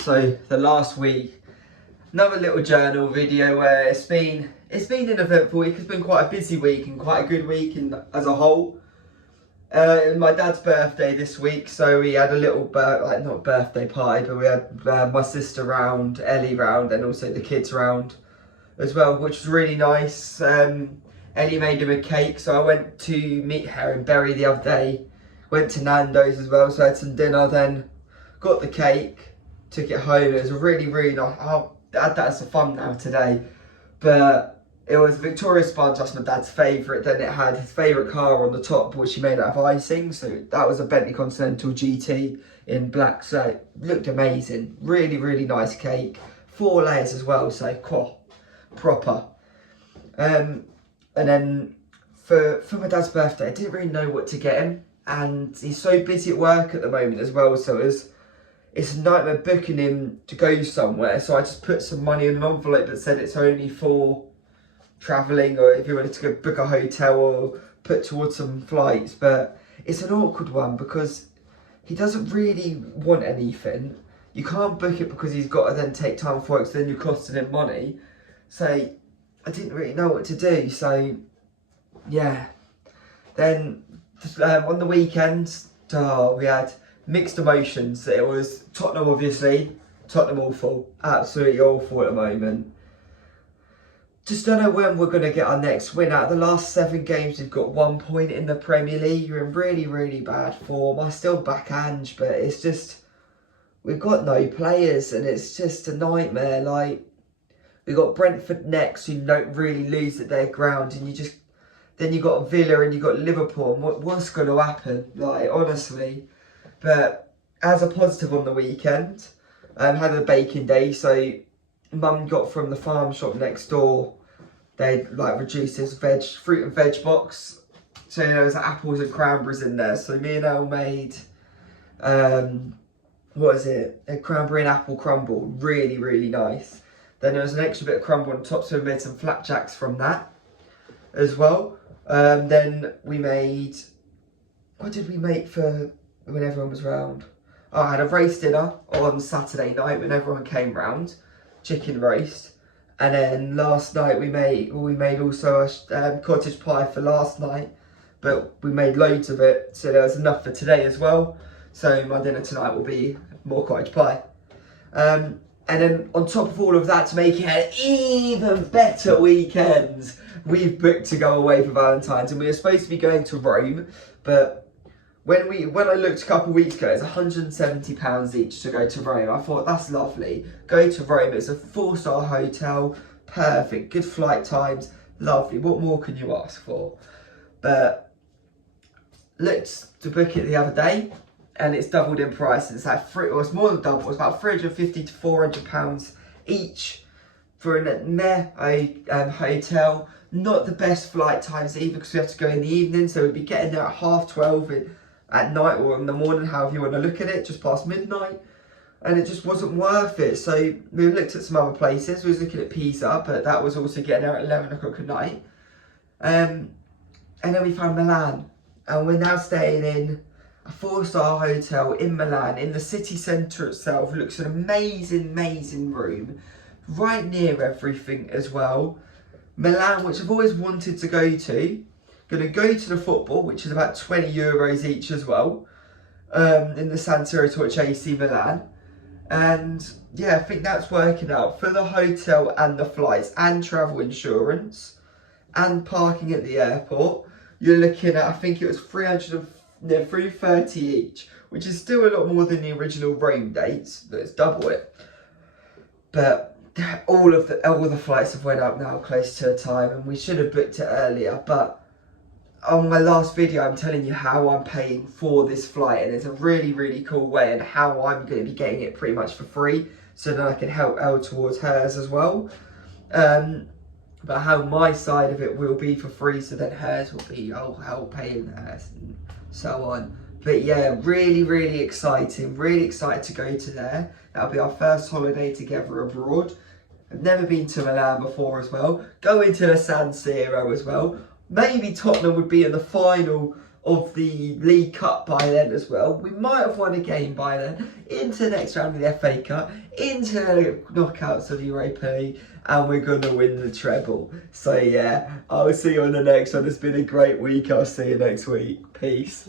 So the last week, another little journal video where it's been an eventful week. It's been quite a busy week and quite a good week as a whole. My dad's birthday this week, so we had a little not birthday party, but we had my sister round, Ellie round, and also the kids round as well, which was really nice. Ellie made him a cake, so I went to meet her in Bury the other day. Went to Nando's as well, so I had some dinner, then got the cake, took it home. It was a really nice. I'll add that as a fun now today, but it was Victoria sponge. That's my dad's favourite. Then it had his favourite car on the top, which he made out of icing. So that was a Bentley Continental GT in black. So it looked amazing. Really nice cake. 4 layers as well. So proper. And then for my dad's birthday, I didn't really know what to get him, and he's so busy at work at the moment as well. So it's a nightmare booking him to go somewhere. So I just put some money in an envelope that said it's only for travelling, or if you wanted to go book a hotel or put towards some flights. But it's an awkward one because he doesn't really want anything. You can't book it because he's got to then take time off work, so then you're costing him money. So I didn't really know what to do. So yeah, then on the weekends, we had mixed emotions. It was Tottenham, obviously. Tottenham awful. Absolutely awful at the moment. Just don't know when we're going to get our next win. Out of the last 7 games, we've got 1 point in the Premier League. You're in really bad form. I still back Ange, but it's just, we've got no players and it's just a nightmare. Like, we've got Brentford next, who don't really lose at their ground, and then you've got Villa and you've got Liverpool. And what's going to happen? Like, honestly. But as a positive on the weekend, had a baking day, so Mum got from the farm shop next door, they reduced his fruit and veg box. So there was apples and cranberries in there. So me and Elle made, a cranberry and apple crumble. Really nice. Then there was an extra bit of crumble on top, so we made some flapjacks from that as well. Then we made, what did we make for when everyone was round? Oh, I had a roast dinner on Saturday night when everyone came round. Chicken roast. And then last night we made also a cottage pie for last night, but we made loads of it, so there was enough for today as well. So my dinner tonight will be more cottage pie. And then on top of all of that, to make it an even better weekend, we've booked to go away for Valentine's, and we were supposed to be going to Rome, but when I looked a couple of weeks ago, it's £170 each to go to Rome. I thought, that's lovely. Go to Rome, it's a 4-star hotel, perfect, good flight times, lovely. What more can you ask for? But looked to book it the other day, and it's doubled in price. It's it's more than double. It's about £350 to £400 each for a hotel. Not the best flight times either, because we have to go in the evening, so we'd be getting there at 12:30 at night or in the morning, however you want to look at it, just past midnight. And it just wasn't worth it. So we looked at some other places. We was looking at Pisa, but that was also getting there at 11 o'clock at night. And then we found Milan, and we're now staying in a 4-star hotel in Milan, in the city centre itself. It looks an amazing room, right near everything as well. Milan, which I've always wanted to go to. Going to go to the football, which is about €20 each as well, in the San Siro to watch AC Milan. And yeah, I think that's working out for the hotel and the flights and travel insurance and parking at the airport. You're looking at, I think it was $330 each, which is still a lot more than the original Rome dates. Let's double it. But all the flights have went up now close to a time, and we should have booked it earlier. But on my last video, I'm telling you how I'm paying for this flight, and it's a really cool way, and how I'm going to be getting it pretty much for free, so that I can help Elle towards hers as well. But how my side of it will be for free, so then hers will be, I'll help paying hers and so on. But yeah, really exciting. Really excited to go to there. That'll be our first holiday together abroad. I've never been to Milan before as well. Going to the San Siro as well. Maybe Tottenham would be in the final of the League Cup by then as well. We might have won a game by then, into the next round of the FA Cup, into the knockouts of the Europa League, and we're going to win the treble. So yeah, I'll see you on the next one. It's been a great week. I'll see you next week. Peace.